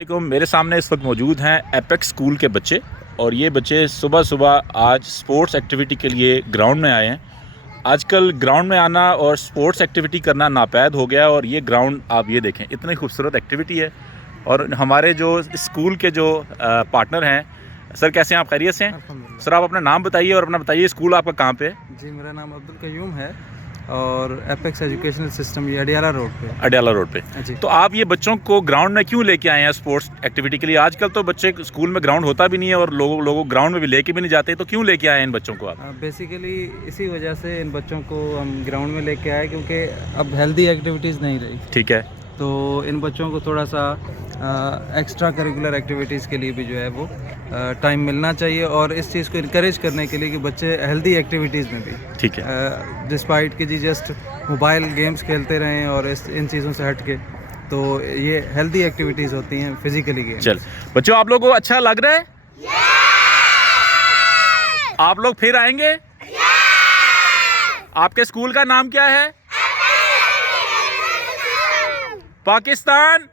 देखो मेरे सामने इस वक्त मौजूद हैं एपेक्स स्कूल के बच्चे और ये बच्चे सुबह सुबह आज स्पोर्ट्स एक्टिविटी के लिए ग्राउंड में आए हैं। आजकल ग्राउंड में आना और स्पोर्ट्स एक्टिविटी करना नापैद हो गया और ये ग्राउंड आप ये देखें, इतनी खूबसूरत एक्टिविटी है। और हमारे जो स्कूल के जो पार्टनर हैं, सर कैसे हैं आप? खैरियत से हैं? सर आप अपना नाम बताइए और अपना बताइए स्कूल आपका कहाँ पे है? जी, मेरा नाम अब्दुल कयूम है और एपेक्स एजुकेशनल सिस्टम ये अडियाला रोड पे। अडियाला रोड पे। जी। तो आप ये बच्चों को ग्राउंड में क्यों लेके आए हैं स्पोर्ट्स एक्टिविटी के लिए? आजकल तो बच्चे स्कूल में ग्राउंड होता भी नहीं है और लोगों ग्राउंड में भी लेके भी नहीं जाते, तो क्यों लेके आए हैं इन बच्चों को आप? बेसिकली इसी वजह से इन बच्चों को हम ग्राउंड में लेके आए क्योंकि अब हेल्दी एक्टिविटीज़ नहीं रही। ठीक है। तो इन बच्चों को थोड़ा सा एक्स्ट्रा करिकुलर एक्टिविटीज़ के लिए भी जो है वो टाइम मिलना चाहिए और इस चीज़ को इनकरेज करने के लिए कि बच्चे हेल्दी एक्टिविटीज़ में भी, ठीक है, डिस्पाइट कि जी जस्ट मोबाइल गेम्स खेलते रहें और इन चीज़ों से हट के, तो ये हेल्दी एक्टिविटीज़ होती हैं फिजिकली गेम्स। चल बच्चों, आप लोगों को अच्छा लग रहा है? आप लोग फिर आएंगे? आपके स्कूल का नाम क्या है? पाकिस्तान